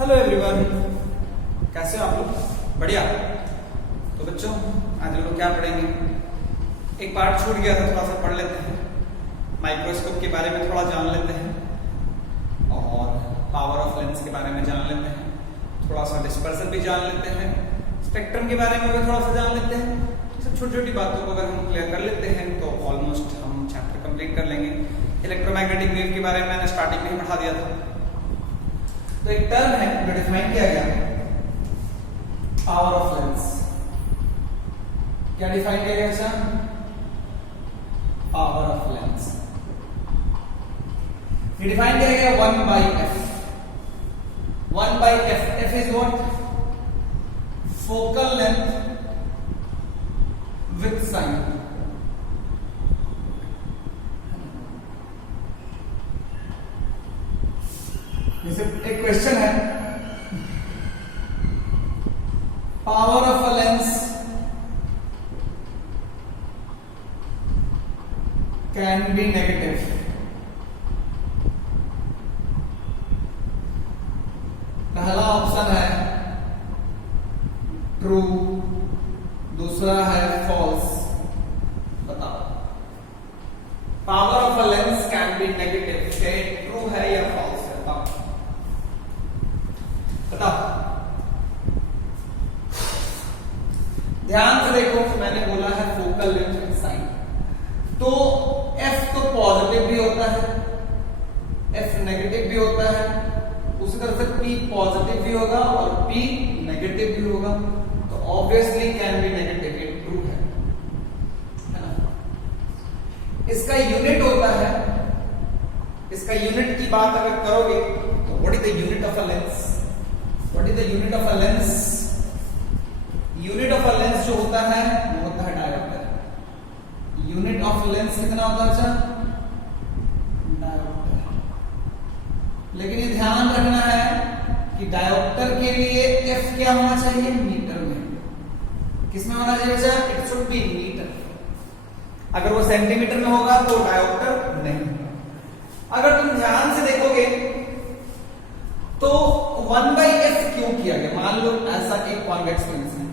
Hello everyone, कैसे हो आप लोग? बढ़िया। तो बच्चों, आज हम लोग क्या पढ़ेंगे? एक पार्ट छूट गया था, थोड़ा सा पढ़ लेते हैं। माइक्रोस्कोप के बारे में थोड़ा जान लेते हैं और पावर ऑफ लेंस के बारे में जान लेते हैं, थोड़ा सा डिस्पर्सन भी जान लेते हैं, स्पेक्ट्रम के बारे में भी थोड़ा सा जान लेते हैं। सब छोटी छोटी बातों को अगर हम क्लियर कर लेते हैं तो ऑलमोस्ट हम चैप्टर कंप्लीट कर लेंगे। इलेक्ट्रोमैग्नेटिक वेव के बारे में मैंने स्टार्टिंग में ही पढ़ा दिया था। तो एक टर्म है जो डिफाइन किया गया, पावर ऑफ लेंस। क्या डिफाइन किया गया सर? Power of lens. ये डिफाइन किया गया 1/f। 1/f, f is what? Focal length with sign. जैसे एक क्वेश्चन है, power of a lens can be negative. पहला ऑप्शन है ट्रू, दूसरा है फॉल्स। बताओ, power of a lens can be negative, true है या फॉल्स है? बताओ। ध्यान से देखो, मैंने बोला है फोकल लेंथ साइन, तो F तो पॉजिटिव भी होता है, F नेगेटिव भी होता है, उसी तरह से P पॉजिटिव भी होगा और P नेगेटिव भी होगा, तो ऑब्वियसली कैन बी नेगेटिव, ये ट्रू है ना? इसका यूनिट होता है, इसका यूनिट की बात अगर करोगे तो what is the unit of a lens? What is the unit of a lens? Unit of a lens जो होता है वो होता है डायोप्टर। यूनिट ऑफ लेंस कितना होता है? अच्छा, डायोप्टर। लेकिन ये ध्यान रखना है कि डायोप्टर के लिए F क्या होना चाहिए? मीटर में। किसमें होना चाहिए बच्चा? It should be metre. अगर वो सेंटीमीटर में होगा तो डायोप्टर नहीं। अगर तुम ध्यान से देखोगे तो 1/f क्यों किया गया? मान लो ऐसा एक कॉन्वेक्स लेंस है,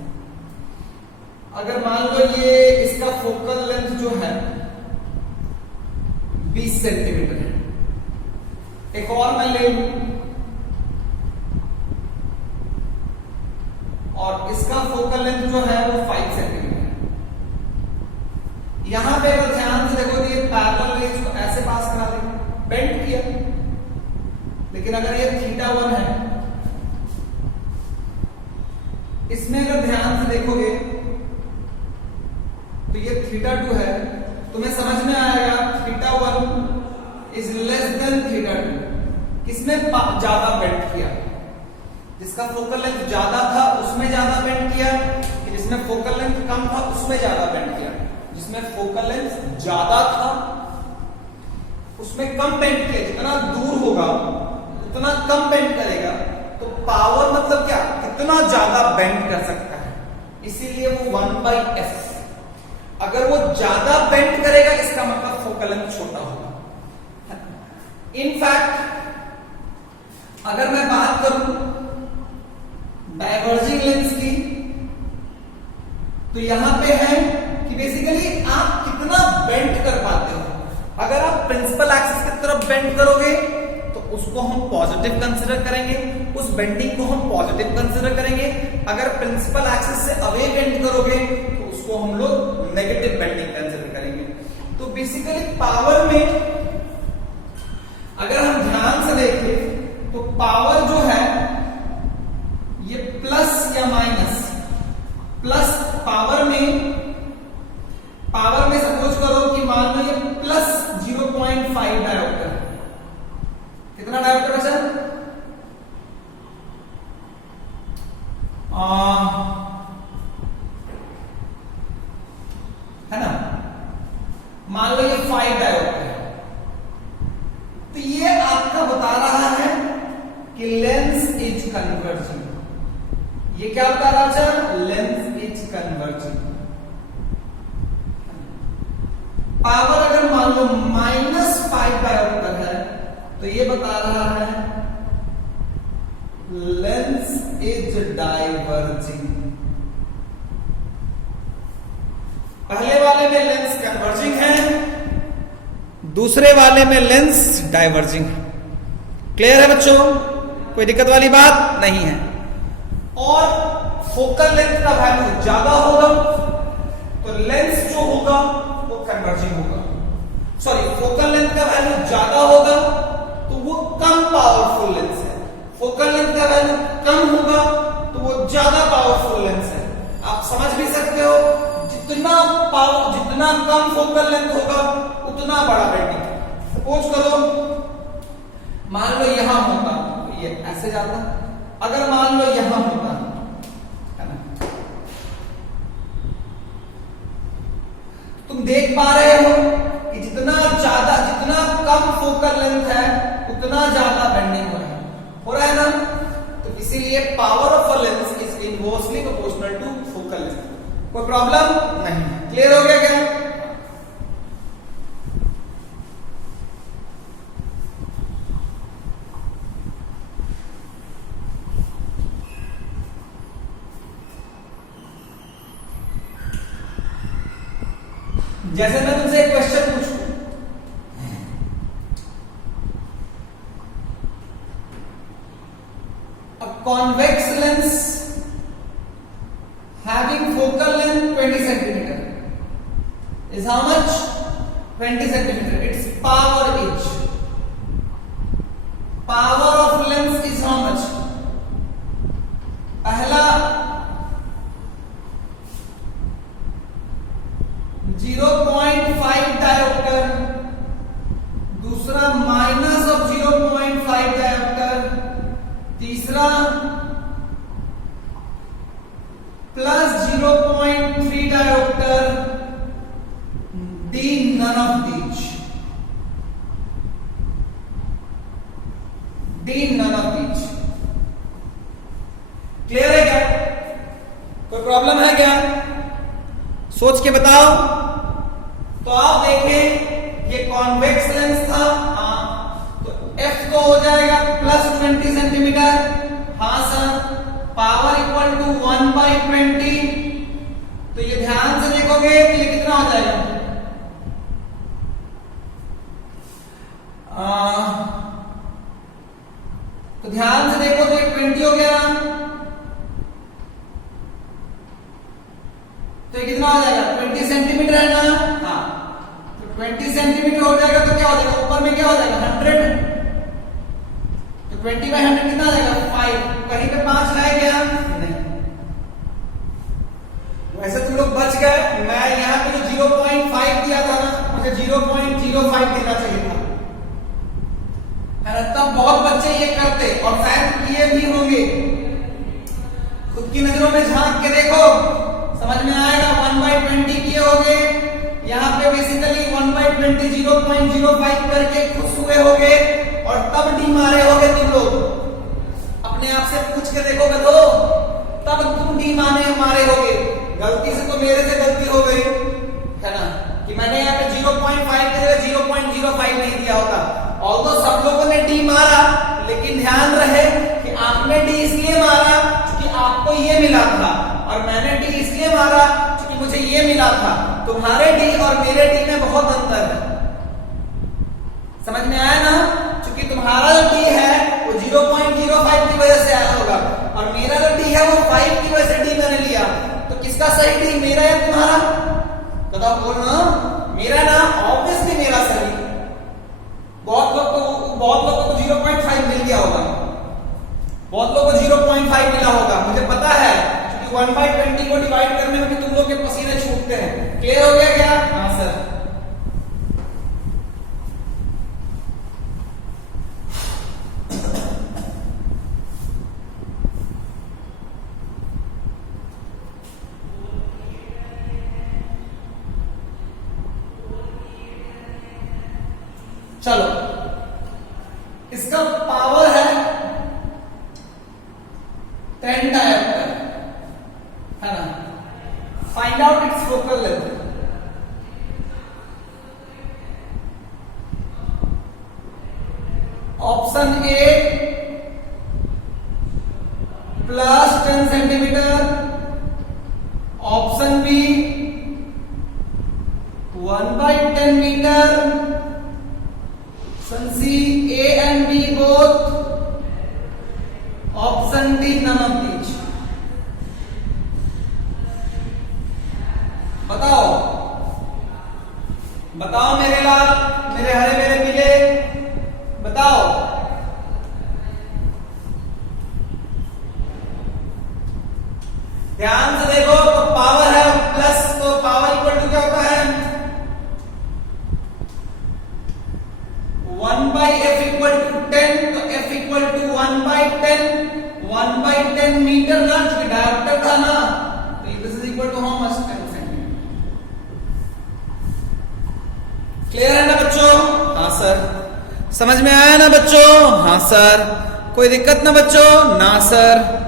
अगर मान लो ये इसका फोकल लेंथ जो है 20 सेंटीमीटर है, एक और मैं ले लूं और इसका फोकल लेंथ जो है वो 5 सेंटीमीटर है। यहां पे अगर ध्यान से देखो तो ये पैरेलल रेज को ऐसे पास करा देंगे, बेंड किया। लेकिन अगर ये θ1 है, इसमें अगर ध्यान से देखोगे तो ये θ2 है, तुम्हें समझ में आएगा θ1 इज लेस देन θ2। किसमें ज्यादा बेंड किया? जिसका फोकल लेंथ ज्यादा था उसमें ज्यादा बेंड किया, कि जिसमें फोकल लेंथ कम था उसमें ज्यादा बेंड किया? जिसमें फोकल लेंथ ज्यादा था उसमें कम बेंड किया। जितना दूर होगा उतना कम बेंड करेगा, तो पावर मतलब क्या? कितना ज्यादा बेंड कर सकता है, इसीलिए वो 1/f। अगर वो ज्यादा बेंड करेगा इसका मतलब फोकल लेंथ छोटा होगा। इनफैक्ट अगर मैं बात करूं डाइवर्जिंग लेंस की, तो यहां पे है कि बेसिकली आप कितना बेंड कर पाते हो। अगर आप प्रिंसिपल एक्सिस की तरफ बेंड करोगे तो उसको हम पॉजिटिव कंसीडर करेंगे, उस बेंडिंग को हम पॉजिटिव कंसीडर करेंगे। अगर प्रिंसिपल एक्सिस से अवे बेंड करोगे तो उसको हम लोग नेगेटिव बेंडिंग कंसीडर करेंगे। तो बेसिकली पावर में अगर हम ध्यान से देखें तो पावर जो है ये प्लस या माइनस, प्लस पावर में सपोज करो कि मान लो ये प्लस 0.5 डायोप्टर। कितना डायोप्टर बचा? है ना? मान लो ये 5 डायोप्टर है, तो ये आपका बता रहा है कि लेंस इज कन्वर्जिंग। ये क्या बता रहा है? Lens is converging. पावर अगर मान लो -5 डायोप्टर है तो ये बता रहा है लेंस इज डाइवर्जिंग। पहले वाले में लेंस कन्वर्जिंग है, दूसरे वाले में लेंस डाइवर्जिंग है। क्लियर है बच्चों? कोई दिक्कत वाली बात नहीं है। और फोकल लेंथ का वैल्यू ज्यादा होगा तो लेंस जो होगा वो कन्वर्जिंग होगा। सॉरी, फोकल लेंथ का वैल्यू ज्यादा होगा तो वो कम पावरफुल लेंस है। फोकल लेंथ का वैल्यू कम होगा तो वो ज्यादा पावरफुल लेंस है। आप समझ भी सकते हो, जितना कम फोकल लेंथ होगा उतना बड़ा बेंडिंग। सपोज करो, मान लो यहां होता तो ये ऐसे जाता, अगर मान लो यहां होता है ना, तुम देख पा रहे हो कि जितना कम फोकल लेंथ है उतना ज्यादा बेंडिंग हो रहा है ना। तो इसीलिए power of a lens is inversely proportional to focal length. कोई प्रॉब्लम नहीं। क्लियर हो गया क्या? जैसे मैं तुमसे एक क्वेश्चन पूछूं, a convex lens having focal length 20 centimeter is how much? 20 centimeter. Its power is, power of lens is how much? पहला 0.5 डायोप्टर, दूसरा माइनस ऑफ 0.5 डायोप्टर, तीसरा plus 0.3 dioptre, D none of these, D none of these. Clear है क्या? कोई problem है क्या? सोच के बताओ। तो आप देखें ये कॉन्वेक्स लेंस था, हाँ, तो F तो हो जाएगा प्लस 20 सेंटीमीटर। हाँ सर, पावर इक्वल टू 1/20। तो ये ध्यान से देखोगे तो ये कितना हो जाएगा? तो ध्यान से देखो तो ये 20 हो गया ना, तो ये कितना हो जाएगा? 20 सेंटीमीटर है ना। हाँ, तो 20 सेंटीमीटर हो जाएगा तो क्या हो जाएगा? ऊपर में क्या हो जाएगा? 100। तो 20/100 कितना आ जाएगा? 5। कहीं पे 5 रह गया नहीं। वैसे तुम लोग बच गए। मैं यहाँ पे जो 0.5 दिया था ना, मुझे 0.05 देना चाहिए था, है ना। तब बहुत बच्चे ये करते और शायद किए भी होंगे। खुद की नजरों में झांक के देखो, समझ में आएगा। 1/20 किए होगे, यहाँ पे बेसिकली 1/20 0.05 करके खुश हुए होगे और तब डी मारे होगे तुम लोग। अपने आप से पूछ के देखोगे तो तब तुम डी मारे होगे। गलती से तो मेरे से गलती हो गई, है ना, कि मैंने यहाँ पे 0.5 की जगह 0.05 नहीं दिया होता। और तो सब लोगों ने डी मारा, लेकिन ध्यान रहे कि आपने डी इसलिए मारा क्योंकि आपको ये मिला था, और मैंने डी इसलिए मारा क्योंकि मुझे ये मिला था। तुम्हारे डी और मेरे डी में बहुत अंतर है। समझ में आया ना? क्योंकि तुम्हारा जो डी है वो 0.05 की वजह से आया होगा और मेरा जो डी है वो 5 की वजह से डी मैंने लिया। तो किसका सही डी, मेरा या तुम्हारा? बताओ, बोलना। मेरा ना, ऑब्वियसली मेरा सही। बहुत लोग को 0.5 मिल गया होगा, बहुत लोगों को 0.5 मिला होगा, मुझे पता है, क्योंकि 1/20 को डिवाइड करने में भी तुम लोग के पसीने छूटते हैं। क्लियर हो गया क्या? हाँ सर। चलो, इसका पावर है 10 डायोप्टर, है ना। Find out its focal length. Option A plus 10 centimetre, option B 1/10 metre, option C A and B both, option D none of these. बताओ बताओ मेरे लाल, मेरे हरे, मेरे पीले, बताओ। ध्यान से देखो, तो पावर है प्लस, तो पावर इक्वल टू क्या होता है 1/f इक्वल टू 10, तो f इक्वल टू 1/10, 1/10 मीटर ना, जो डायरेक्टर था ना, तो this is equal to how much 10 centimetre. Clear है ना बच्चों? हाँ सर। समझ में आया ना बच्चों? हाँ सर। कोई दिक्कत ना बच्चों? ना सर।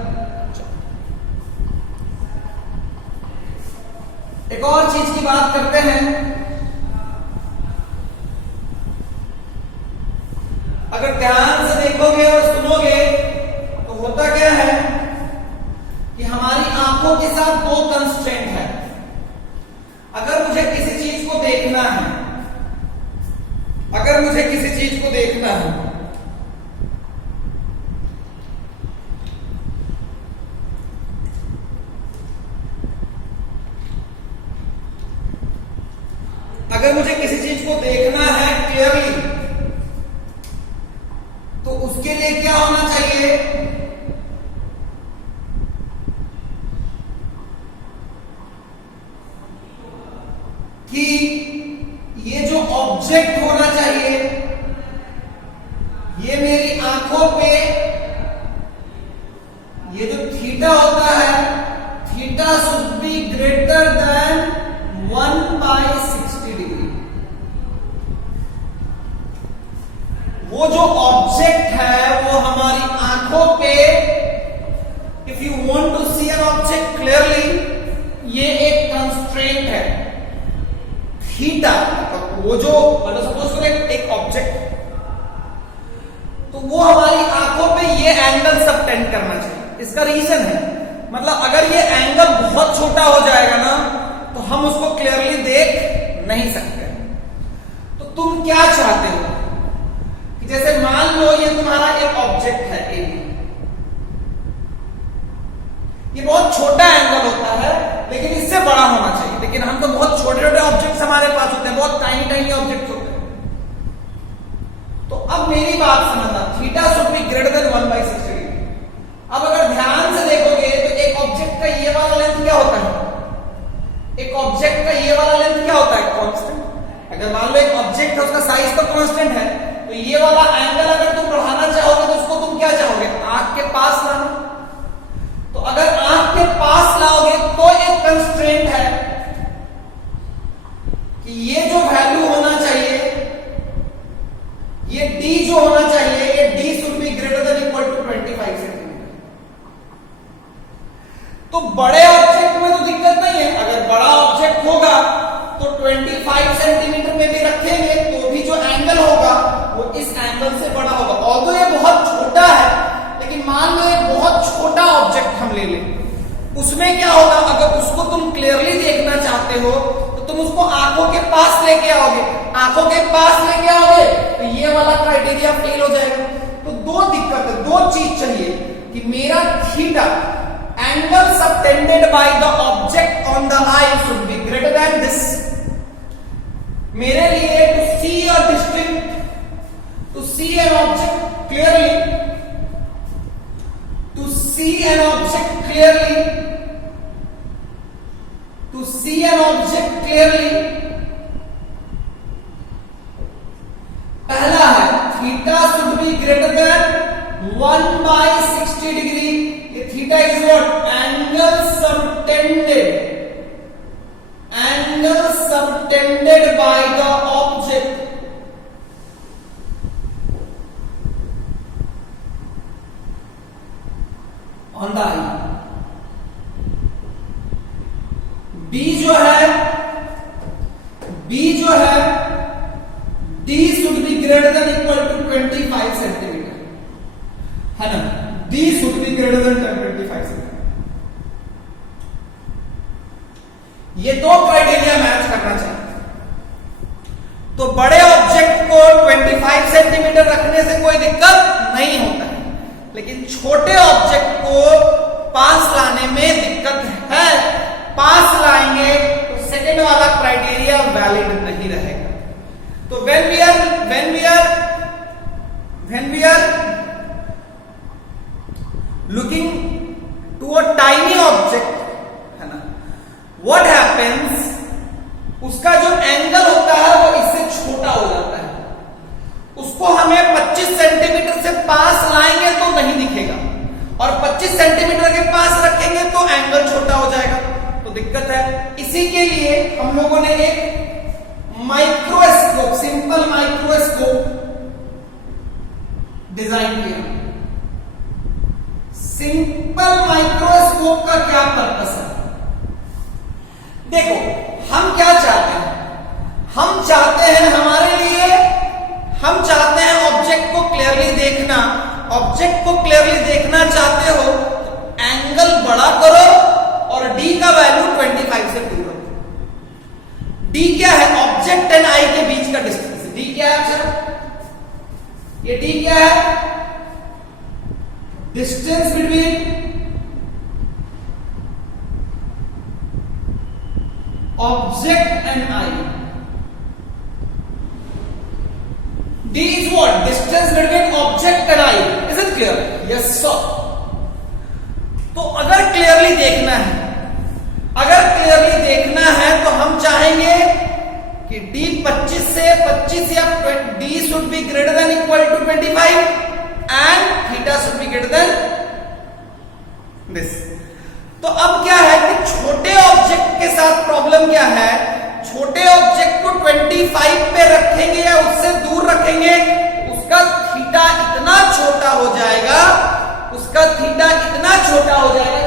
एक और चीज की बात करते हैं। अगर ध्यान से देखोगे और सुनोगे तो होता क्या है कि हमारी आंखों के साथ दो कंस्ट्रेंट है। अगर मुझे किसी चीज को देखना है, अगर मुझे किसी चीज को देखना है, अगर मुझे किसी चीज को देखना है क्लियरली, तो उसके लिए क्या होना चाहिए कि ये जो ऑब्जेक्ट होना चाहिए, ये मेरी आंखों पे, ये जो थीटा होता है, theta should be greater than 1/60 degree. वो जो ऑब्जेक्ट है वो हमारी आंखों पे, if you want to see an object clearly, ये एक कंस्ट्रेंट है थीटा। वो जो मतलब सपोज करो एक ऑब्जेक्ट, तो वो हमारी आंखों पे ये एंगल सबटेंड करना चाहिए। इसका रीजन है, मतलब अगर ये एंगल बहुत छोटा हो जाएगा ना, तो हम उसको क्लियरली देख नहीं सकते। तो तुम क्या चाहते हो कि जैसे मान लो ये तुम्हारा एक ऑब्जेक्ट है ए, ये बहुत छोटा एंगल होता है लेकिन इससे बड़ा होना चाहिए, लेकिन हम तो बहुत छोटे छोटे ऑब्जेक्ट्स हमारे पास होते हैं, बहुत टाइनी टाइनी ऑब्जेक्ट्स होते हैं। तो अब मेरी बात समझना, theta should be greater than 1/60 degree. अब अगर ध्यान से देखोगे तो एक ऑब्जेक्ट का ये वाला लेंथ क्या होता है, एक ऑब्जेक्ट का ये वाला लेंथ क्या होता है कांस्टेंट। अगर मान लो एक ऑब्जेक्ट है, उसका साइज तो कांस्टेंट है, तो ये वाला एंगल अगर तुम बढ़ाना चाहोगे तो उसको तुम क्या चाहोगे, आंख के पास लाना। तो अगर आंख के पास लाओगे तो एक कंस्ट्रेंट है कि ये जो वैल्यू होना चाहिए, ये d जो होना चाहिए, ये d should be greater than equal to 25 centimetre. तो बड़े ऑब्जेक्ट में तो दिक्कत नहीं है, अगर बड़ा ऑब्जेक्ट होगा तो 25 सेंटीमीटर में भी रखेंगे तो भी जो एंगल होगा वो इस एंगल से बड़ा होगा। ऑल्दो ये बहुत छोटा है, लेकिन मान लो एक बहुत छोटा ऑब्जेक्ट हम ले लें, उसमें क्या होगा, अगर उसको तुम क्लियरली देखना चाहते हो तो तुम उसको आंखों के पास लेके आओगे, आंखों के पास लेके आओगे तो ये वाला क्राइटेरिया फेल हो जाएगा। तो दो दिक्कत है, दो चीज चाहिए कि मेरा theta, angle subtended by the object on the eye should be greater than this. मेरे लिए to see a distinct, to see an object clearly, to see an object clearly, to see an object clearly, पहला है theta should be greater than 1/60 degree. ये theta is what, angle subtended, angle subtended by the object on the eye. B जो है, B जो है, D should be greater than equal to 25 centimetre, है ना। D should be greater than 25 ये दो criteria match करना चाहिए। तो बड़े ऑब्जेक्ट को 25 सेंटीमीटर रखने से कोई दिक्कत नहीं होता है, लेकिन छोटे ऑब्जेक्ट को पास लाने में दिक्कत है। पास लाएंगे तो सेकंड वाला क्राइटेरिया वैलिड नहीं रहेगा। तो when we are looking to a tiny object, है ना, what happens, उसका जो एंगल होता है वो इससे छोटा हो जाता है। उसको हमें 25 सेंटीमीटर से पास लाएंगे तो नहीं दिखेगा, और 25 सेंटीमीटर के पास रखेंगे तो एंगल छोटा हो जाएगा, तो दिक्कत है। इसी के लिए हम लोगों ने एक माइक्रोस्कोप, सिंपल माइक्रोस्कोप डिजाइन किया। सिंपल माइक्रोस्कोप का क्या पर्पस है? देखो, हम क्या चाहते हैं? हम चाहते हैं हमारे लिए, हम चाहते हैं ऑब्जेक्ट को क्लियरली देखना। ऑब्जेक्ट को क्लियरली देखना चाहते हो तो एंगल बड़ा करो और d का वैल्यू 25 से दूर रखो। d क्या है? ऑब्जेक्ट एंड आई के बीच का डिस्टेंस। d क्या है सर? ये d क्या है? Distance between object and I. D is what? Distance between object and I. Is it clear? Yes sir. तो अगर क्लियरली देखना है, तो हम चाहेंगे कि D 25 से 25 या D should be greater than equal to 25 and theta should be greater than this. तो अब क्या है कि छोटे ऑब्जेक्ट के साथ प्रॉब्लम क्या है? छोटे ऑब्जेक्ट को 25 पे रखेंगे या उससे दूर रखेंगे, उसका थीटा इतना छोटा हो जाएगा,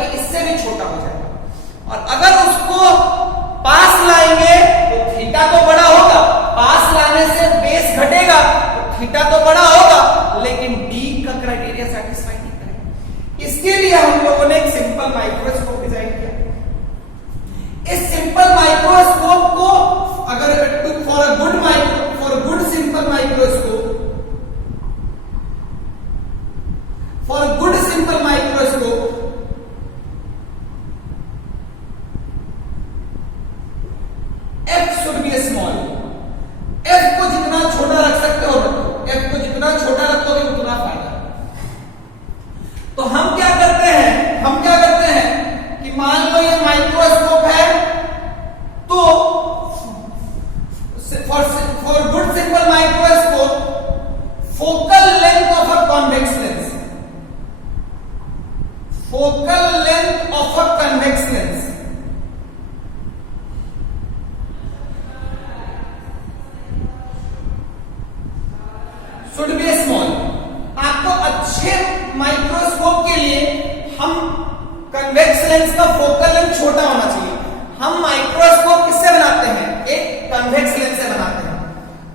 कि इससे भी छोटा हो जाएगा। और अगर उसको पास लाएंगे तो थीटा तो बड़ा होगा, पास लाने से बेस घटेगा तो थीटा तो बड़ा होगा, लेकिन डी का क्राइटेरिया सेटिस्फाई नहीं करेगा। इसके लिए हम लोगों ने एक सिंपल माइक्रोस्कोप डिजाइन किया। इस सिंपल माइक्रोस्कोप को अगर for a good simple microscope, f should be small. f को जितना छोटा रख सकते हो रखो, f को जितना छोटा रखोगे उतना फायदा। तो हम क्या करते हैं कि मान लो ये माइक्रोस्कोप है, तो for good simple microscope focal length of a convex lens, should be small. आपको अच्छे माइक्रोस्कोप के लिए हम कन्वेक्स लेंस का फोकल लेंथ छोटा होना चाहिए। हम माइक्रोस्कोप किससे बनाते हैं? एक कन्वेक्स लेंस से बनाते हैं।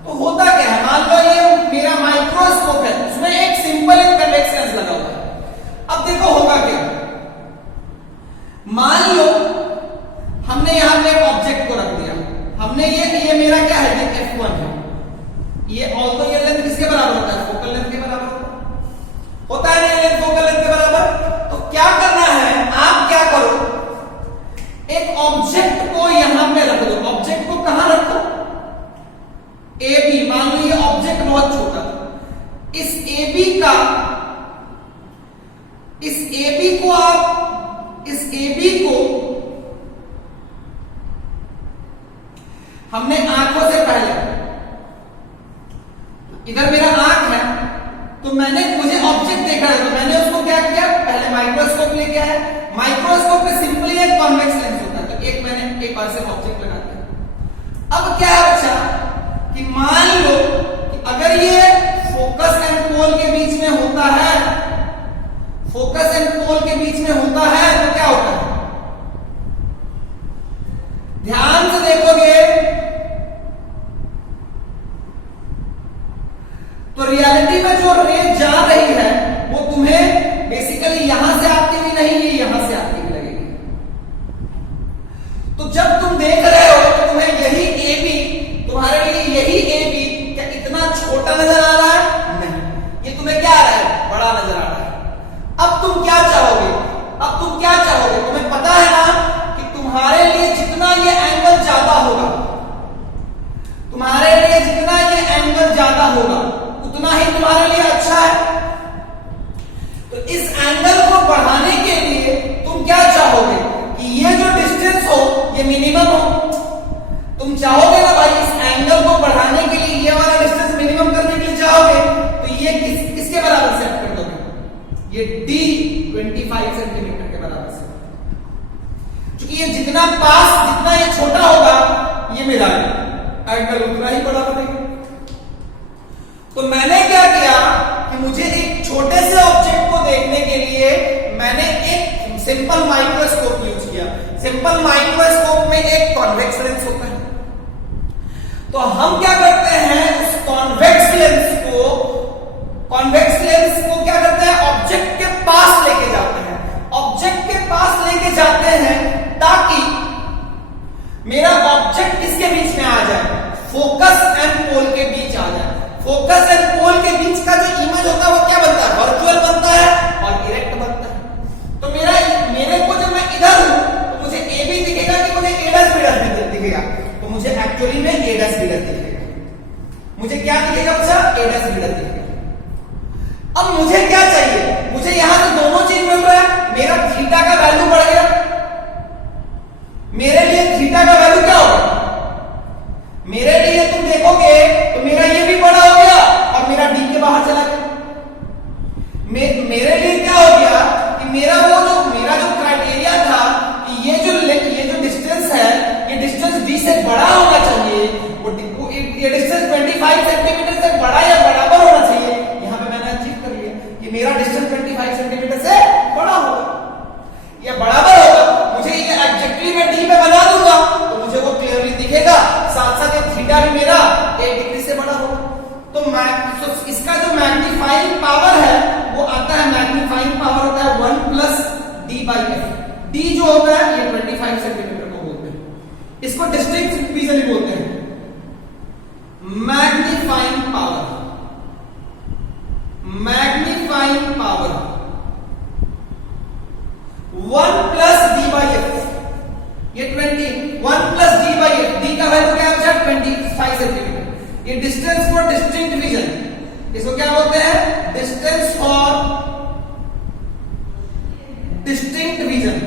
तो होता क्या है, मान लो ये मेरा माइक्रोस्कोप है, उसमें एक सिंपल एक कन्वेक्स लेंस लगा हुआ है। अब देखो होगा क्या, मान लो हमने यहां पे ऑब्जेक्ट को रख दिया, हमने ये मेरा क्या है, ये f1 है। ये ऑल्सो ये लेंथ किसके बराबर होता है? फोकल लेंथ के बराबर होता है ना, ये लेंथ फोकल लेंथ के बराबर। तो क्या करना है, आप क्या करो, एक ऑब्जेक्ट को यहां पे रख दो। ऑब्जेक्ट को कहां रखो? A B. मान लो ये ऑब्जेक्ट बहुत छोटा था, इस ए बी को हमने आंखों से पहले, इधर मेरा आंख है, तो मुझे ऑब्जेक्ट देखा है, तो मैंने उसको क्या किया, पहले माइक्रोस्कोप लेके आया। माइक्रोस्कोप में सिंपली एक कॉन्वेक्स लेंस होता है, तो मैंने एक बार से ऑब्जेक्ट लगा दिया। अब क्या है बच्चा कि मान लो कि अगर ये फोकस एंड पोल के बीच में होता है, तो क्या होता है? ध्यान से देखोगे तो रियलिटी में जो रे जा रही है वो तुम्हें बेसिकली यहां से आती हुई नहीं, ये यहां से आती हुई लगेगी। तो जब तुम देख ये मिनिमम हो। तुम चाहोगे ना भाई इस एंगल को बढ़ाने के लिए, ये वाला डिस्टेंस मिनिमम करने के लिए चाहोगे तो ये किसके बराबर सेट कर दोगे? ये d 25 सेंटीमीटर के बराबर से, क्योंकि ये जितना पास, जितना ये छोटा होगा ये मेरा एंगल उतना ही बड़ा बनेगा। तो मैंने क्या किया कि मुझे एक छोटे से ऑब्जेक्ट को देखने के लिए मैंने एक सिंपल माइक्रोस्कोप यूज किया। सिंपल माइक्रोस्कोप में एक कॉन्वेक्स लेंस होता है, तो हम क्या करते हैं उस कॉन्वेक्स लेंस को क्या करते हैं, ऑब्जेक्ट के पास लेके जाते हैं। ऑब्जेक्ट के पास लेके जाते हैं ताकि मेरा ऑब्जेक्ट किसके बीच में आ जाए, फोकस एंड पोल के बीच आ जाए। फोकस एंड पोल के बीच का जो इमेज होता है वो क्या बनता है, वर्चुअल बनता है और डायरेक्ट बनता है। तो मेरे को जब मैं इधर हूं तो मुझे ए भी दिखेगा कि मुझे एडस बीडस भी दिखेगा, तो मुझे एक्चुअली में एडस बीडस दिखेगा। मुझे क्या दिखेगा बच्चा, एडस बीडस दिखेगा। अब मुझे क्या चाहिए, मुझे यहां से दोनों चीज मिल रहा है। मेरा थीटा का वैल्यू बढ़ गया, मेरे लिए थीटा का वैल्यू क्या होगा, मेरे लिए तुम देखोगे तो मेरा ये भी बड़ा हो गया और मेरा डी के बाहर चला गया। मेरे लिए क्या हो गया कि मेरा जो क्राइटेरिया था कि ये जो डिस्टेंस है, ये डिस्टेंस डी से बड़ा होना चाहिए, ये डिस्टेंस 25 सेंटीमीटर से बड़ा या बराबर होना चाहिए। यहां पे मैंने अचीव कर लिया कि मेरा डिस्टेंस 25 सेंटीमीटर से बड़ा होगा या बराबर होगा। मुझे ये एग्जैक्टली मैं डी पे बना दूंगा तो मुझे वो क्लियरली दिखेगा, साथ साथ ये थीटा भी मेरा 1 डिग्री से बड़ा होगा। तो इसका जो मैग्नीफाइंग पावर है वो आता है, मैग्नीफाइंग पावर होता है 1 plus D by F. D जो होता है ये 25 सेंटीमीटर को बोलते हैं, इसको डिस्टिंक्ट विजन बोलते हैं। Magnifying power 1 plus D by F, ये 1 plus D by F. D का वैल्यू क्या है 25 सेंटीमीटर। ये डिस्टेंस फॉर डिस्टिंक्ट विजन, इसको क्या बोलते हैं, distance for distinct vision.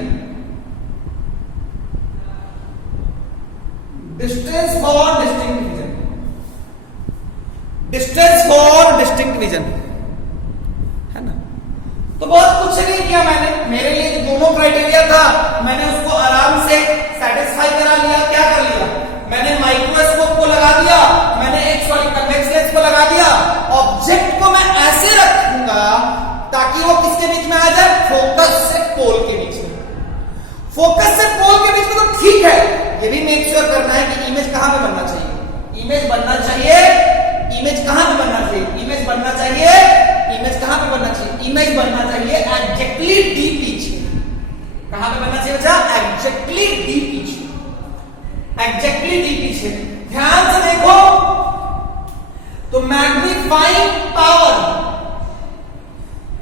Distance for distinct vision, distance for distinct vision, है ना। तो बहुत कुछ नहीं किया मैंने, मेरे लिए जो दोनों क्राइटेरिया था मैंने उसको आराम से सेटिस्फाई करा लिया। क्या कर लिया, मैंने माइक्रोस्कोप को लगा दिया, मैंने एक कन्वेक्स लेंस को लगा दिया। ऑब्जेक्ट को मैं ऐसे रखूंगा ताकि वो किसके बीच में आ जाए, फोकस से पोल के बीच में। फोकस से पोल के बीच में तो ठीक है, ये भी मेक श्योर करना है कि इमेज कहां पे बनना चाहिए। इमेज बनना चाहिए, इमेज कहां पे बनना चाहिए, इमेज बनना चाहिए, इमेज कहां पे बनना चाहिए, इमेज बनना चाहिए एग्जैक्टली डी पीछे। कहां पे बनना चाहिए बच्चा, एग्जैक्टली डी पीछे, एग्जैक्टली डी पीछे। ध्यान से देखो तो मैग्नीफाइंग पावर,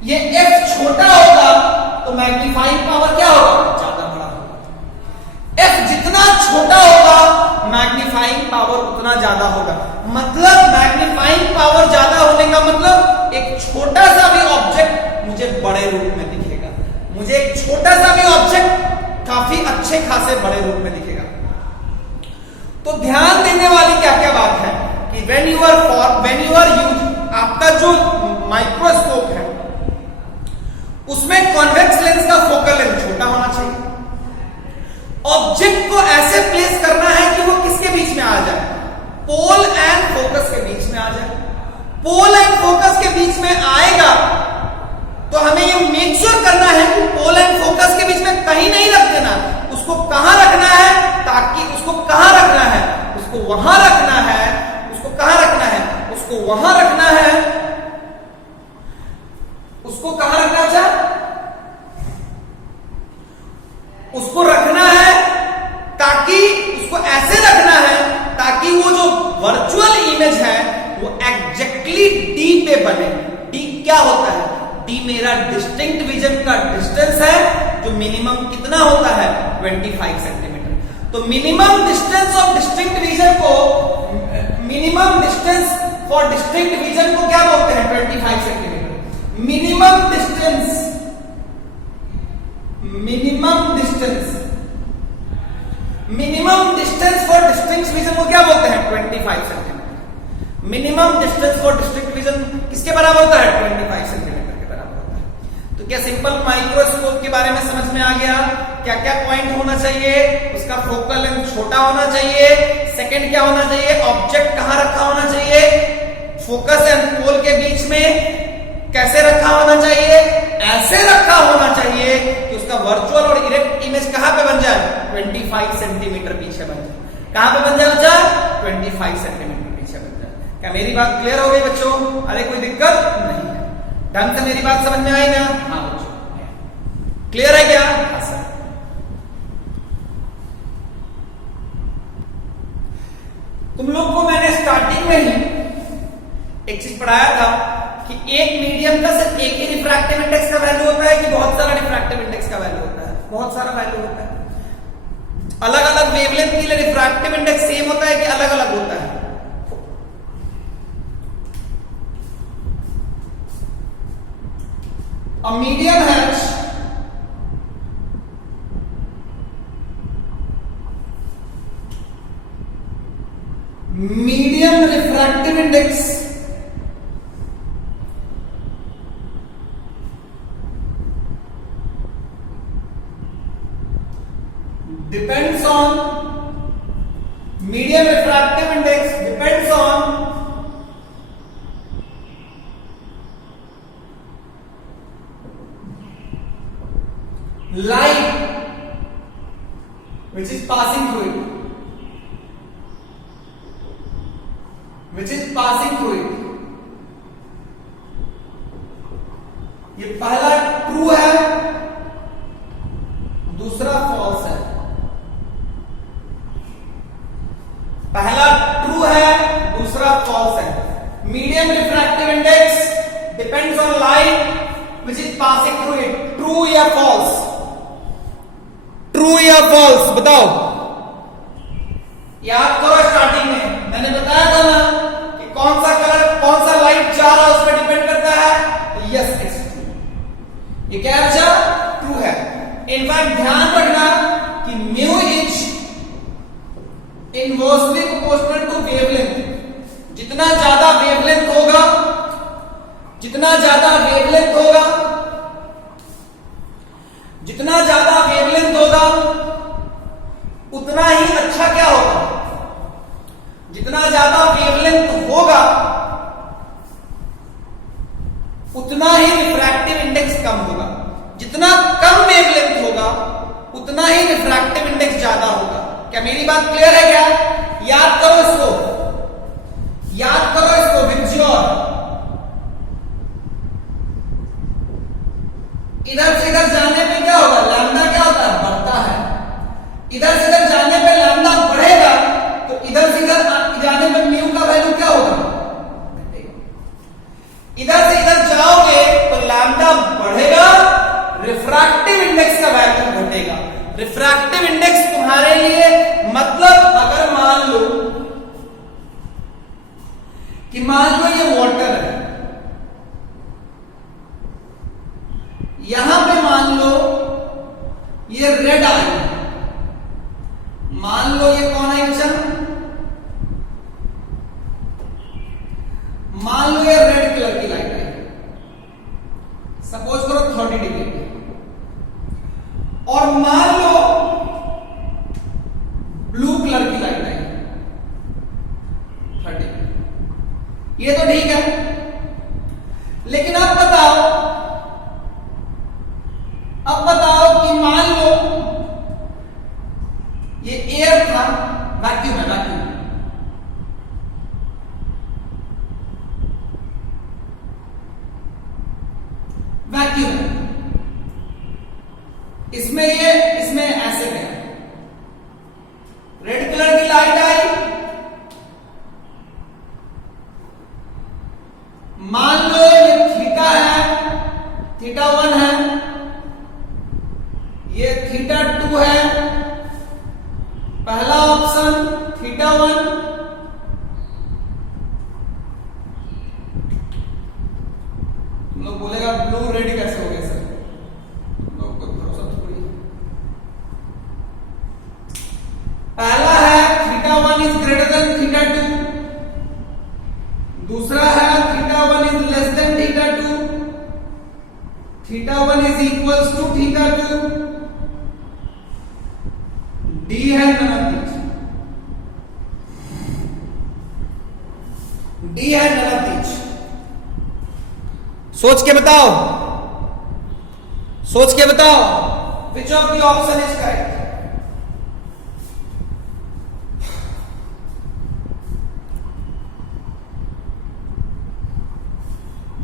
ये एफ छोटा होगा तो मैग्नीफाइंग पावर क्या होगा, ज्यादा बड़ा होगा। एफ जितना छोटा होगा मैग्नीफाइंग पावर उतना ज्यादा होगा। मतलब मैग्नीफाइंग पावर ज्यादा होने का मतलब एक छोटा सा भी ऑब्जेक्ट मुझे बड़े रूप में दिखेगा, मुझे एक छोटा सा भी ऑब्जेक्ट काफी अच्छे खासे बड़े रूप में दिखेगा। तो ध्यान देने वाली क्या क्या बात है कि व्हेन यू आर यूज, आपका जो माइक्रोस्कोप है उसमें कॉन्वेक्स लेंस का फोकल लेंथ छोटा होना चाहिए। ऑब्जेक्ट को ऐसे प्लेस करना है कि वो किसके बीच में आ जाए, पोल एंड फोकस के बीच में आ जाए। पोल एंड फोकस के बीच में आएगा तो हमें ये मेक श्योर करना है कि पोल एंड फोकस के बीच में कहीं नहीं रख देना। उसको कहां रखना है, ताकि उसको कहां रखना है, उसको वहां रखना है, उसको कहां रखना है, उसको वहां रखना है, उसको कहां रखना है, उसको रखना है ताकि उसको ऐसे रखना है ताकि वो जो वर्चुअल इमेज है वो एग्जैक्टली डी पे बने। डी क्या होता है, डी मेरा डिस्टिंक्ट विजन का डिस्टेंस है जो मिनिमम कितना होता है 25 सेंटीमीटर। तो minimum distance of distinct vision को, minimum distance for distinct vision को क्या बोलते हैं 25 centimetre. Minimum distance, minimum distance minimum distance for distinct vision को क्या बोलते हैं? 25 centimetre. Minimum distance for distinct vision किसके बराबर होता है? 25 सेंटीमीटर के बराबर होता है। तो क्या सिंपल माइक्रोस्कोप के बारे में समझ में आ गया? क्या क्या पॉइंट होना चाहिए? उसका फोकल लेंथ छोटा होना चाहिए। सेकंड क्या होना चाहिए? ऑब्जेक्ट कहां रखा होना चाहिए? फोकस एंड पोल के बीच में कैसे रखा होना चाहिए? ऐसे रखा होना चाहिए कि उसका वर्चुअल और इरेक्ट इमेज कहां पे बन जाए? 25 सेंटीमीटर पीछे बन जाए। कहां पे बन जाए बच्चा? 25 सेंटीमीटर पीछे बन जाए। क्या मेरी बात क्लियर हो गई बच्चों? अरे कोई दिक्कत नहीं है? ढंग से मेरी बात समझ में आई ना? हाँ बच्चों, क्लियर है क्या? हाँ सर। तुम लोग को मैंने स्टार्टिंग में ही एक चीज पढ़ाया था कि एक मीडियम का सिर्फ एक ही रिफ्रैक्टिव इंडेक्स का वैल्यू होता है कि बहुत सारा रिफ्रैक्टिव इंडेक्स का वैल्यू होता है? बहुत सारा वैल्यू होता है। अलग अलग वेवलेंथ के लिए रिफ्रैक्टिव इंडेक्स सेम होता है कि अलग अलग होता है? A medium has medium refractive index depends on medium refractive index depends on light which is passing through it, which is passing through it. ये पहला ट्रू है, दूसरा फॉल्स है। पहला ट्रू है, दूसरा फॉल्स है। Medium refractive index depends on light which is passing through it. True या फॉल्स? ट्रू या फॉल्स बताओ। याद करो स्टार्टिंग में मैंने बताया था ना कि कौन सा कलर, कौन सा लाइट जा रहा है उस पर डिपेंड करता है। Yes it's true. ये क्या है? ट्रू है। इनफैक्ट ध्यान रखना कि mu is inversely proportional to wavelength. जितना ज्यादा वेवलेंथ होगा, जितना ज्यादा वेवलेंथ होगा, जितना ज्यादा वेवलेंथ होगा उतना ही अच्छा क्या होगा? जितना ज्यादा वेवलेंथ होगा उतना ही रिफ्रैक्टिव इंडेक्स कम होगा। जितना कम वेवलेंथ होगा उतना ही रिफ्रैक्टिव इंडेक्स ज्यादा होगा। क्या मेरी बात क्लियर है क्या? याद करो इसको, याद करो इसको विद योर। इधर से इधर जाने पे क्या होगा? लैम्डा क्या होता है? बढ़ता है। इधर से इधर जाने पे लैम्डा बढ़ेगा तो इधर से इधर जाने पे म्यू का वैल्यू क्या होगा? घटेगा। इधर से इधर जाओगे तो लैम्डा बढ़ेगा, रिफ्रैक्टिव इंडेक्स का वैल्यू घटेगा। रिफ्रैक्टिव इंडेक्स तुम्हारे लिए मतलब अगर मान लो कि मान लो ये वाटर है, यहां पे मान लो ये रेड आई, मान लो ये कौन है बच्चा? मान लो ये रेड कलर की लाइट है, सपोज करो 30 डिग्री, और मान लो ब्लू कलर की लाइट है 30। ये तो ठीक है, लेकिन अब बताओ कि मान लो ये एयर था, वैक्यूम है, वैक्यूम है, इसमें ऐसे है, रेड कलर की लाइट आई, मान लो ये थीटा है, थीटा 1 है, ये थीटा 2 है, पहला ऑप्शन थीटा 1, तुम लोग बोलेगा ब्लू रेड कैसे हो गया सर? तुम लोग को भरोसा थोड़ी है। पहला 1 इज ग्रेटर देन थीटा 2, दूसरा है theta 1 is less than theta 2, theta 1 is equals to theta 2, D है नन ऑफ दीज, डी है नन ऑफ दीज। सोच के बताओ, सोच के बताओ which of the option is correct.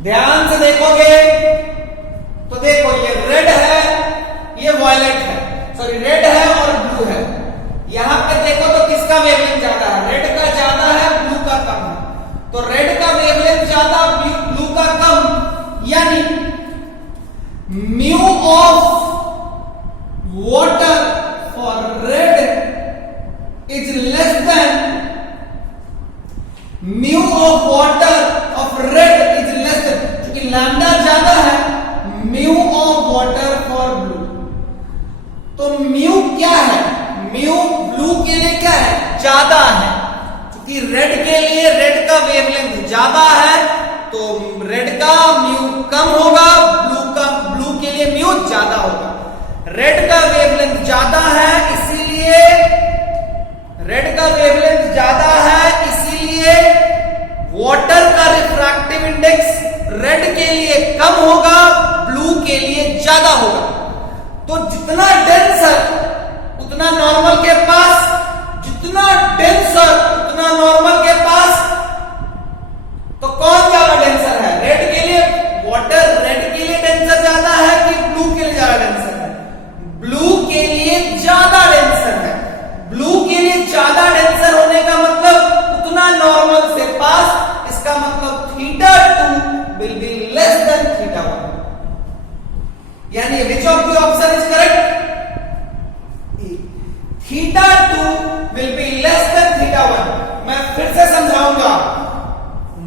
ध्यान से देखोगे तो देखो ये रेड है, ये वॉयलेट है, सॉरी रेड है और ब्लू है। यहां पे देखो तो किसका वेवलेंथ ज्यादा है, रेड का ज्यादा है, ब्लू का कम है। तो रेड का वेवलेंथ ज्यादा, ब्लू का कम, यानी mu of water for red is less then mu of water of red is less then, क्योंकि लैम्डा ज्यादा है, mu of water for blue. तो म्यू क्या है, म्यू ब्लू के लिए क्या है, ज्यादा है, क्योंकि रेड के लिए रेड का वेवलेंथ ज्यादा है, तो रेड का म्यू कम होगा, ब्लू के लिए म्यू ज्यादा होगा। रेड का वेवलेंथ ज्यादा है, इसीलिए रेड का वेवलेंथ ज्यादा है, इसीलिए वाटर का रिफ्रैक्टिव इंडेक्स रेड के लिए कम होगा, ब्लू के लिए ज्यादा होगा। तो जितना डेंसर उतना नॉर्मल के पास, जितना डेंसर उतना नॉर्मल के पास। तो कौन ज्यादा डेंसर है, रेड के लिए वाटर रेड के लिए डेंसर ज्यादा है कि ब्लू के लिए ज्यादा डेंसर है, ब्लू के लिए ज्यादा डेंसर है। ब्लू के लिए ज्यादा डेंसर होने का मतलब उतना नॉर्मल से पास, इसका मतलब theta 2 will be less than theta 1, यानी विच of the option is correct, theta 2 will be less than theta 1। मैं फिर से समझाऊंगा,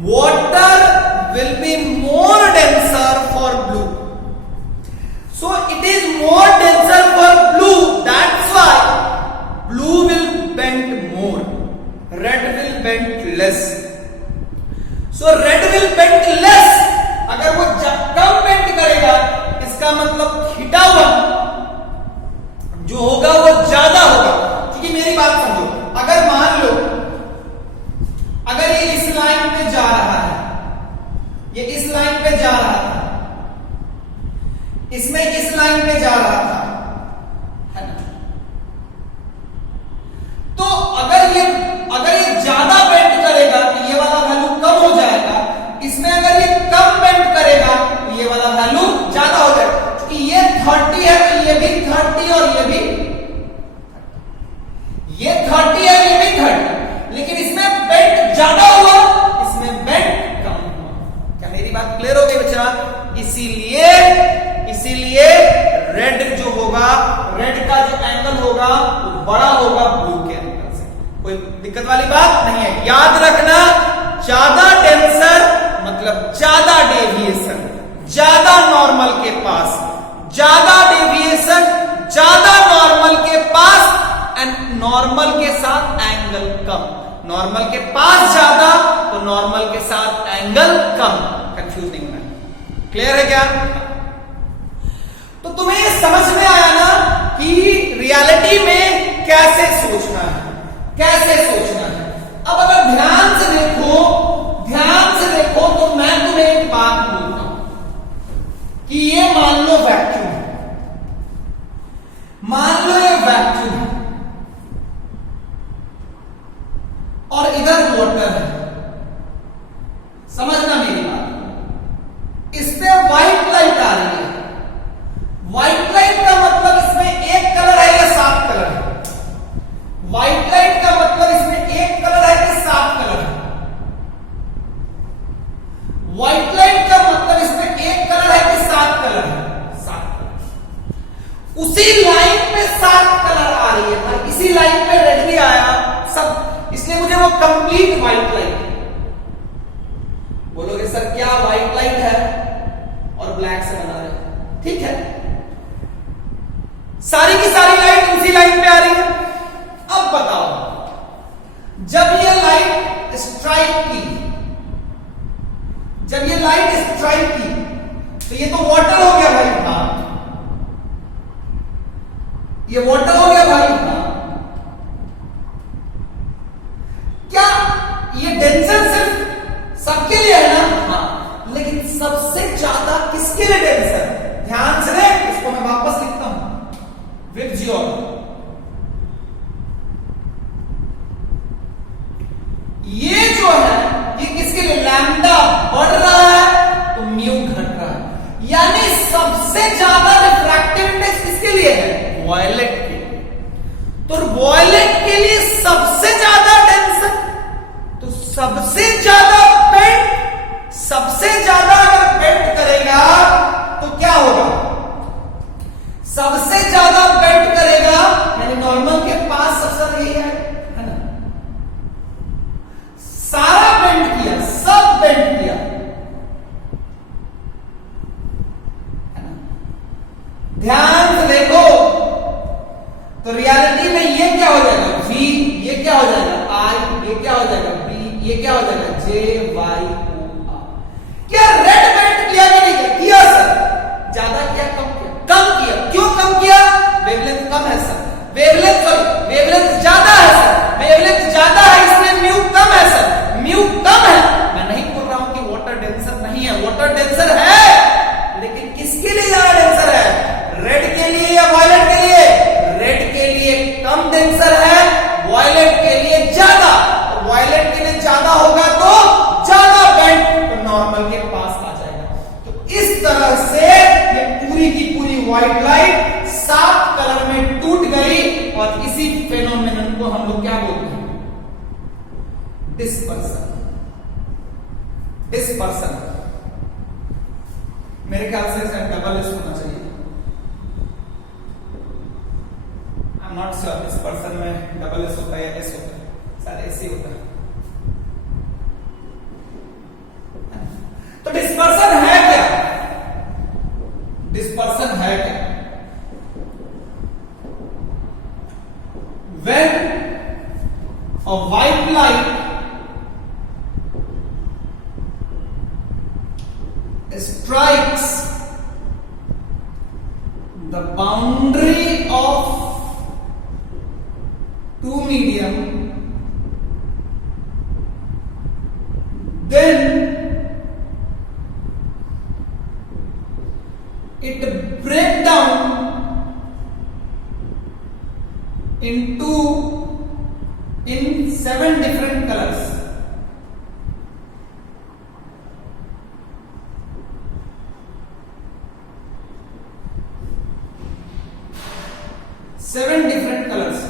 water will be more denser for blue, so it is more denser for blue, that's why blue will bend more, red will bend less। so red will bend less, अगर वो कम bend करेगा, इसका मतलब theta 1 जो होगा वो ज्यादा होगा। क्योंकि मेरी बात समझो, अगर मान लो अगर ये इस लाइन पे जा रहा है, ये इस लाइन पे जा रहा था, इसमें इस लाइन पे जा रहा था, है ना, तो अगर ये ज्यादा बेंड करेगा तो ये वाला वैल्यू कम हो जाएगा, इसमें अगर ये कम बेंड करेगा तो ये वाला वैल्यू ज्यादा हो जाएगा। क्योंकि ये 30 है तो ये भी 30 और ये भी 30 है, ये भी 30, लेकिन इसमें बेंड ज्यादा हुआ, इसमें बेंड कम हुआ। क्या मेरी बात क्लियर हो गई बच्चा? इसीलिए रेड जो होगा, रेड का जो एंगल होगा वो बड़ा होगा ब्लू के एंगल से। कोई दिक्कत वाली बात नहीं है। याद रखना, ज्यादा डेंसर मतलब ज्यादा डेविएशन, ज्यादा नॉर्मल के पास, ज्यादा डेविएशन ज्यादा नॉर्मल के पास, एंड नॉर्मल के साथ एंगल कम। नॉर्मल के पास ज्यादा तो नॉर्मल के साथ एंगल कम। कंफ्यूज नहीं होना। क्लियर है क्या? तो तुम्हें समझ में आया ना कि रियलिटी में कैसे सोचना है, कैसे सोचना है। अब अगर ध्यान से देखो तो मैं तुम्हें एक बात बोलता हूं कि ये मान लो वैक्यूम है, मान लो ये वैक्यूम है और इधर वाटर है। समझना मेरी बात। इस पे व्हाइट लाइट आ रही है। व्हाइट लाइट का मतलब इसमें एक कलर है या 7 कलर है? व्हाइट लाइट का मतलब इसमें एक कलर है कि 7 कलर है? व्हाइट लाइट का मतलब इसमें एक कलर है कि 7 कलर है? 7 कलर। उसी लाइन पे 7 कलर आ रही है, इसी लाइन पे रेड भी आया सब, इसलिए मुझे वो कंप्लीट व्हाइट लाइट। बोलोगे सर क्या व्हाइट लाइट है और ब्लैक से बना रहे? ठीक है, सारी की सारी लाइट उसी लाइन पे आ रही है। अब बताओ, जब ये लाइट स्ट्राइक की, जब ये लाइट स्ट्राइक की तो ये तो वाटर हो गया भाई, हाँ ये वाटर हो गया भाई, हाँ क्या ये डेंसर सिर्फ सबके लिए है ना, हाँ लेकिन सबसे ज्यादा किसके लिए डेंसर, ध्यान से देख, इसको मैं वापस लिखता हूं विद जियोलॉजी। ये जो है ये किसके लिए, लैम्डा बढ़ रहा है तो म्यू घट रहा है, यानी सबसे ज्यादा रिफ्रैक्टिव इंडेक्स किसके लिए है, वॉयलेट के लिए। तो वॉयलेट के लिए सबसे ज्यादा डेंसर, तो सबसे ज्यादा बेंड, सबसे ज्यादा अगर बेंड करेगा तो क्या होगा, सबसे ज्यादा बेंड करेगा यानी नॉर्मल के पास सबसे यही है ना, सारा बेंड किया, सब बेंड किया, ध्यान से देखो तो रियलिटी में ये क्या हो जाएगा, V, ये क्या हो जाएगा I, ये क्या हो जाएगा B, ये क्या हो जाएगा JYOR। क्या रेड बेंड किया कि नहीं किया, किया सर, ज्यादा किया कम किया, कम किया, क्यों कम किया, वेवलेंथ कम है सर, वेवलेंथ वेवलेंथ ज्यादा है सर, वेवलेंथ ज्यादा है इसलिए म्यू कम है सर, म्यू कम है। मैं नहीं बोल रहा हूं कि वाटर डेंसर नहीं है, वाटर डेंसर है, लेकिन किसके लिए ज्यादा डेंसर है, रेड के लिए या वॉयलेट के लिए, रेड के लिए कम डेंसर है, वॉयलेट के लिए ज्यादा, वॉयलेट के लिए ज्यादा होगा तो ज्यादा बेंड तो नॉर्मल के पास आ जाएगा। तो इस तरह से ये पूरी की पूरी व्हाइट लाइट 7 कलर में टूट गई, और इसी फेनोमेनन को हम लोग क्या बोलते हैं, डिस्पर्सन। डिस्पर्सन मेरे ख्याल से इसे डबल एस होना चाहिए, I am not sure dispersion में डबल एस होता है या एस होता है, शायद ऐसे होता है। तो डिस्पर्सन है क्या, डिस्पर्सन है क्या, when a white light strikes the boundary of two medium, then it breaks down in 7 different colors. Seven different colors.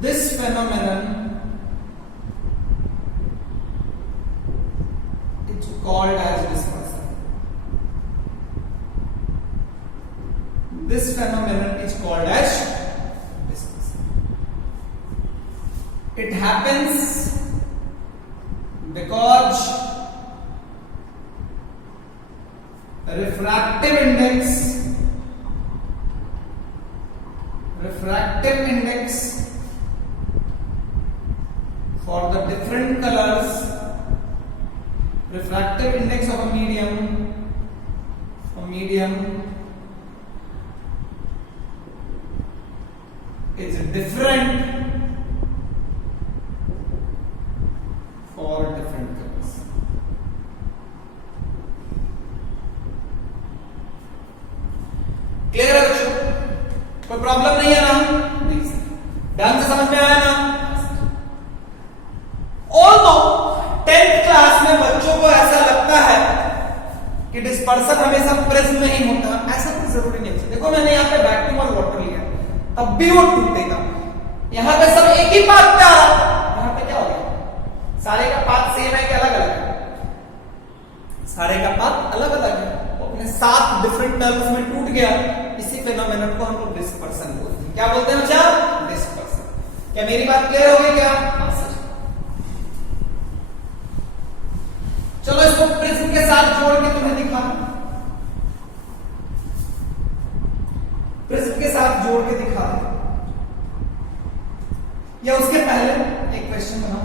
This phenomenon is called as dispersion. This phenomenon is called as dispersion. It happens because the refractive index for the different colors, refractive index of a medium is different for different colors. Clear है बच्चों, कोई problem नहीं है ना, नहीं ढंग से समझ में आया ना। ऑल्दो 10th क्लास में बच्चों को ऐसा लगता है कि डिस्पर्सन हमेशा प्रिज्म में ही होता है, ऐसा कोई जरूरी नहीं है। देखो मैंने यहाँ पे वैक्यूम और वाटर लिया, तब भी वो टूटेगा। यहाँ पे सब एक ही पाथ पे आ रहा, यहाँ पे क्या हो गया, सारे का पाथ सेम है कि अलग अलग है, सारे का पाथ अलग अलग है, वो अपने 7 डिफरेंट टर्म्स में टूट गया। इसी फेनोमेनन को हम लोग डिस्पर्सन बोलते हैं। क्या बोलते हैं बच्चा, डिस्पर्सन। क्या मेरी बात क्लियर हो गई क्या, हाँ सर। चलो इसको प्रिज्म के साथ जोड़ के तुम्हें दिखा, प्रिज्म के साथ जोड़ के दिखा, या उसके पहले एक क्वेश्चन बनाओ।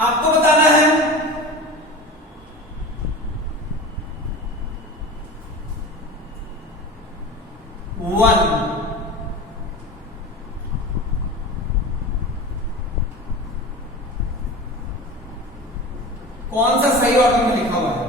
आपको बताना है वन। कौन सा सही ऑर्डर में लिखा हुआ है?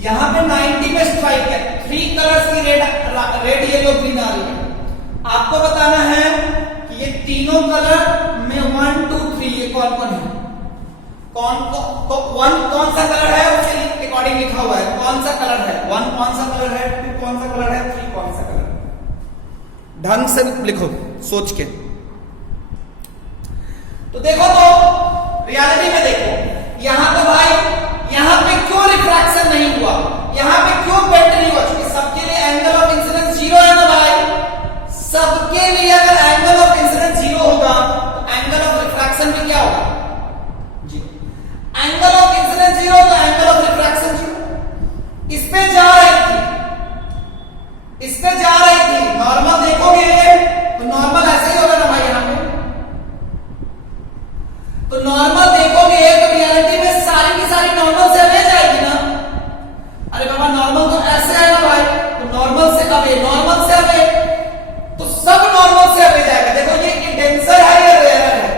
यहां पे 90 में स्ट्राइक है, 3 कलर्स की रेड येलो ग्रीन आ रही है। आपको बताना है कि ये तीनों कलर में 1 2 3 ये कौन कौन है, कौन सा कलर है उसके अकॉर्डिंग लिखा हुआ है। कौन सा कलर है, 1 कौन सा कलर है, 2 कौन सा कलर है, 3 कौन सा कलर है। ढंग से लिखो सोच के। तो देखो, तो रियलिटी में देखो, यहां तो भाई यहां पे क्यों रिफ्रैक्शन नहीं हुआ, यहां पे क्यों बेंड नहीं हुआ? क्योंकि सबके लिए एंगल ऑफ इंसिडेंस 0 है ना भाई। सबके लिए अगर एंगल ऑफ इंसिडेंस 0 होगा तो एंगल ऑफ रिफ्रैक्शन भी क्या होगा? 0। एंगल ऑफ इंसिडेंस 0 तो एंगल ऑफ रिफ्रैक्शन 0। इस पे जा रही थी, नॉर्मल देखोगे तो नॉर्मल ऐसे ही होगा ना भाई। यहां पे तो नॉर्मल देखोगे तो रियलिटी में सारी की सारी नॉर्मल से अवे जाएगी ना। अरे बाबा नॉर्मल तो ऐसे है ना भाई, तो नॉर्मल से अवे, नॉर्मल से अवे, तो सब नॉर्मल से अवे जाएगा। देखो ये डेंसर है या रेयर है,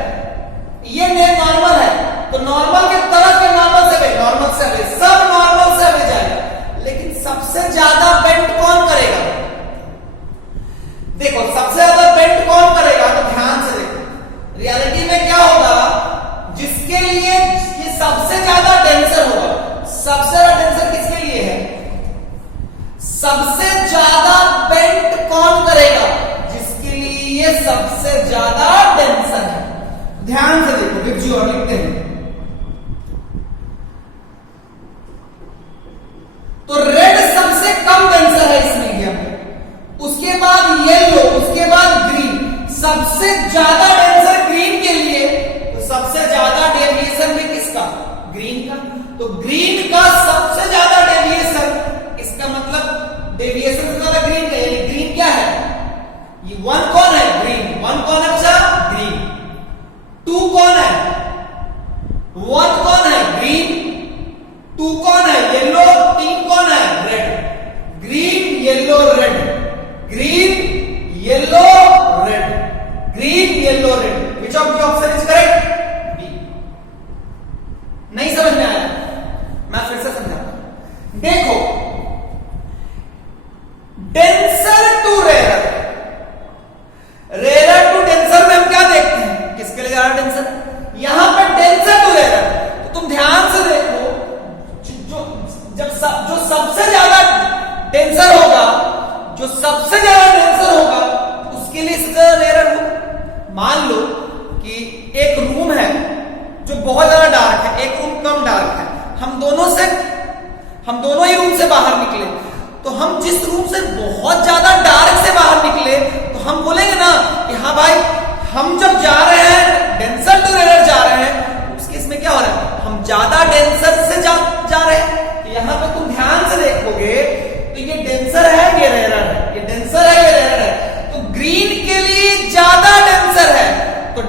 ये नॉर्मल है तो नॉर्मल के तरफ के नॉर्मल से अवे, नॉर्मल से अवे, सब नॉर्मल से अवे जाएगा। लेकिन सबसे ज्यादा बेंड कौन करेगा? देखो सबसे ज्यादा बेंड कौन करेगा, तो ध्यान से देखो रियलिटी में क्या होगा, जिसके लिए ये सबसे ज्यादा डेंसर होगा। सबसे ज्यादा डेंसर किसके लिए है? सबसे ज्यादा बेंड कौन करेगा? जिसके लिए ये सबसे ज्यादा डेंसर है। ध्यान से देखो, लिख जी और लिखते हैं। तो रेड सबसे कम डेंसर है इस मीडियम में, उसके बाद येलो, उसके बाद ग्रीन। सबसे ज्यादा डेंसर ग्रीन के लिए, तो सबसे ज्यादा डेविएशन भी किसका? ग्रीन का। तो ग्रीन का सबसे ज्यादा डेविएशन, इसका मतलब डेविएशन से ज्यादा ग्रीन का, यानी ग्रीन क्या है? ये 1 कौन है? ग्रीन। 1 कौन है बच्चा? ग्रीन। 2 कौन है? 1 कौन है? ग्रीन। 2 कौन है? येलो। 3 कौन है? Red. Green yellow red, green yellow red, green yellow red. Which of the option is correct? B. नहीं समझ में आया? मैं फिर से समझाता हूं। देखो denser to rare, rare to denser में हम क्या देखते हैं? किसके लिए ज्यादा डेंसर?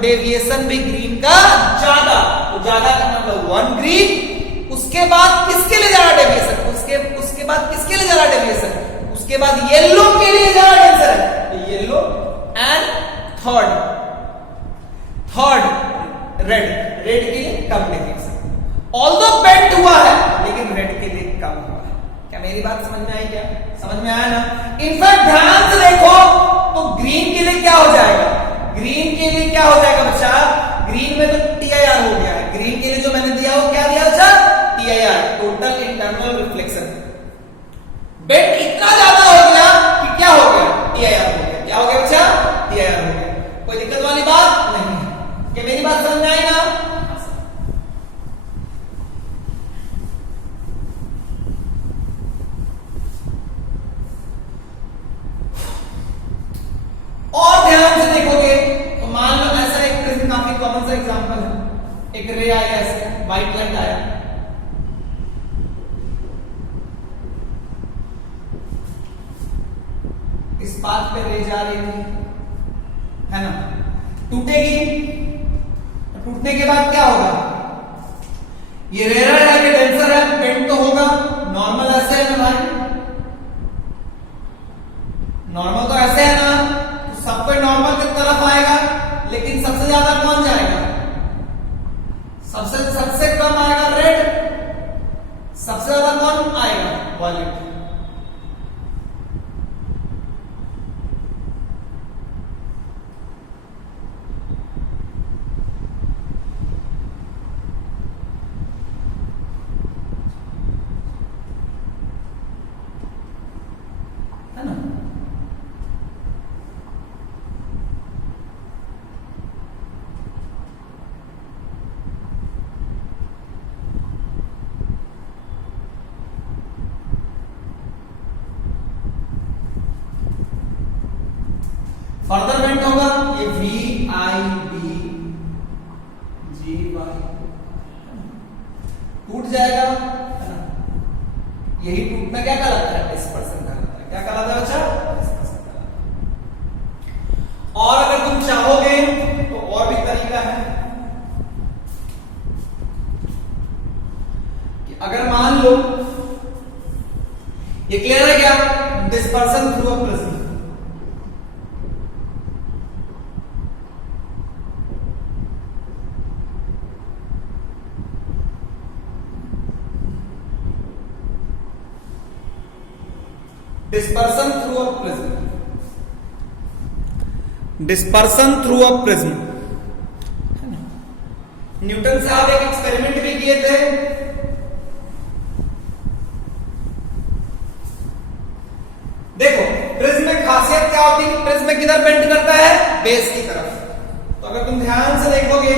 डेविएशन भी ग्रीन का ज्यादा, तो ज्यादा का मतलब 1 ग्रीन, उसके बाद किसके लिए ज्यादा डेविएशन, उसके बाद किसके लिए ज्यादा डेविएशन, उसके बाद येलो के लिए ज्यादा डेविएशन है, तो येलो एंड थर्ड रेड के लिए कम डेविएशन। ऑल्दो बेंट हुआ है लेकिन रेड के लिए कम हुआ है। क्या मेरी बात समझ में आई? क्या समझ में आया ना? इनफैक्ट ध्यान से देखो तो ग्रीन के लिए क्या हो जाएगा, ग्रीन के लिए क्या हो जाएगा बच्चा, ग्रीन में तो TIR हो गया है, ग्रीन के लिए जो मैंने दिया वो क्या दिया बच्चा, TIR, total internal reflection. Bent इतना ज्यादा हो गया कि क्या हो गया, TIR हो गया। क्या हो गया बच्चा, TIR हो गया। कोई दिक्कत वाली बात नहीं है। क्या मेरी बात समझ में आई ना? और ध्यान से देखोगे तो मान लो ऐसा एक प्रिज्म, काफी कॉमन सा एग्जांपल है, एक रे आया ऐसे, व्हाइट लाइट आया, इस पाथ पे रे जा रही थी, है ना, टूटेगी, टूटने के बाद क्या होगा, ये रेयर है कि डेंसर है, बेंड तो होगा, नॉर्मल ऐसे है ना भाई, नॉर्मल तो ऐसे है ना, तो सब कोई नॉर्मल की तरफ आएगा, लेकिन सबसे ज्यादा कौन जाएगा, सबसे कम आएगा रेड, सबसे ज्यादा कौन आएगा, वॉयलेट। फर्दर बेंट होगा ये VIB GY टूट जाएगा, है ना, यही टूटना क्या कहलाता है, डिस्पर्सन कहलाता है। क्या कहलाता है बच्चा, डिस्पर्सन कहलाता है। और अगर तुम चाहोगे तो और भी तरीका है कि अगर मान लो ये क्लियर है क्या, dispersion through a prism, dispersion through a prism, dispersion through a prism. Newton साहब एक एक्सपेरिमेंट भी किए थे, देखो प्रिज्म में खासियत क्या होती है कि प्रिज्म किधर बेंड करता है, बेस की तरफ। तो अगर तुम ध्यान से देखोगे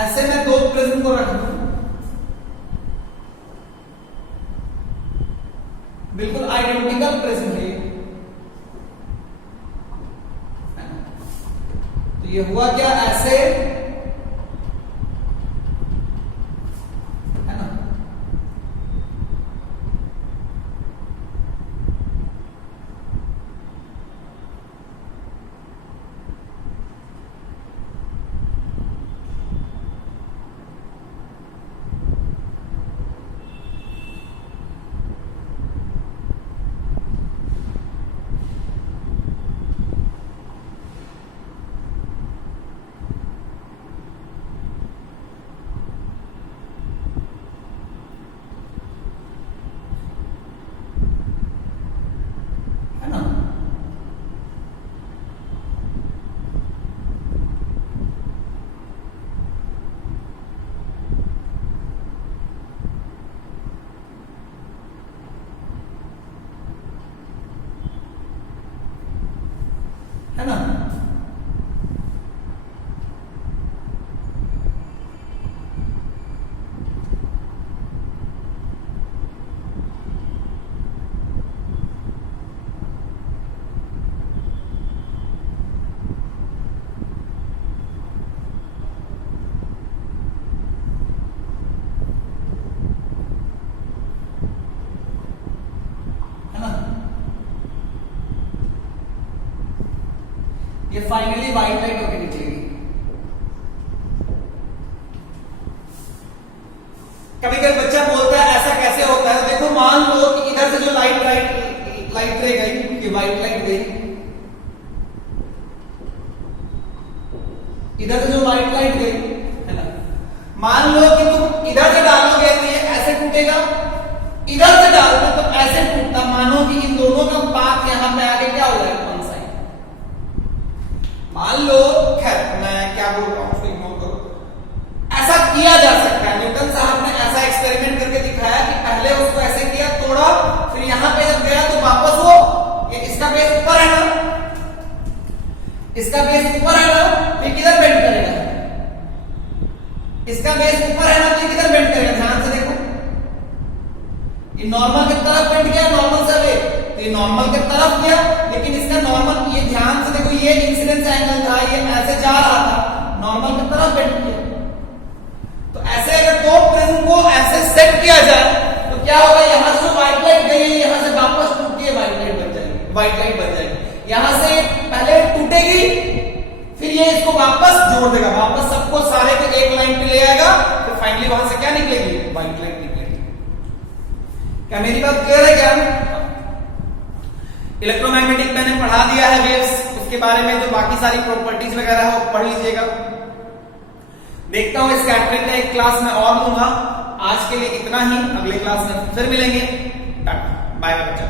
ऐसे मैं दो प्रिज्म को रख दूं, बिल्कुल आइडेंटिकल प्रिज्म है, तो ये हुआ क्या, ऐसे, है ना, है ना, ये फाइनली व्हाइट लाइट होकर निकलेगी। कभी कभी बच्चा बोलता है ऐसा कैसे होता है, देखो मान लो कि इधर से जो लाइट रे गई, ये व्हाइट लाइट गई, इधर से जो व्हाइट लाइट गई है ना, मान लो कि तुम इधर से डालोगे तो ये ऐसे टूटेगा, इधर से डालोगे तो ऐसे टूटता। मानो कि इन दोनों का पाथ यहां पे आगे क्या हो जाएगा, वन साइड। मान लो, खैर मैं क्या बोल रहा हूं उसको इग्नोर करो, ऐसा किया जा सकता है। न्यूटन साहब ने ऐसा एक्सपेरिमेंट करके दिखाया कि पहले उसको ऐसे किया, तोड़ा, फिर यहां पे जब गया तो वापस वो, ये इसका बेस ऊपर है ना, इसका बेस ऊपर है ना, फिर किधर बेंड करेगा, इसका बेस ऊपर है ना, फिर किधर बेंड करेगा, ध्यान से देखो, ये नॉर्मल की तरफ बेंड किया, नॉर्मल से वे, तो ये नॉर्मल की तरफ गया, लेकिन इसका नॉर्मल, ये ध्यान से देखो, ये इंसिडेंस एंगल था, ये ऐसे जा रहा था, नॉर्मल की तरफ बेंड किया। तो ऐसे अगर दो प्रिज्म को ऐसे सेट किया जाए तो क्या होगा, यहां से जो व्हाइट लाइट गई है, यहां से वापस टूट के व्हाइट लाइट बन जाएगी, व्हाइट लाइट बन जाएगी। यहां से पहले टूटेगी, फिर ये इसको वापस जोड़ देगा, वापस सबको सारे को एक लाइन पे ले आएगा, फिर फाइनली वहां से क्या निकलेगी, व्हाइट लाइट निकलेगी। क्या मेरी बात क्लियर है क्या? इलेक्ट्रोमैग्नेटिक मैंने पढ़ा दिया है वेव्स, उसके बारे में जो बाकी सारी प्रॉपर्टीज वगैरह है वो पढ़ लीजिएगा। देखता हूं स्कैटरिंग का एक क्लास में और लूंगा। आज के लिए इतना ही, अगले क्लास में फिर मिलेंगे। बाय बाय बच्चा।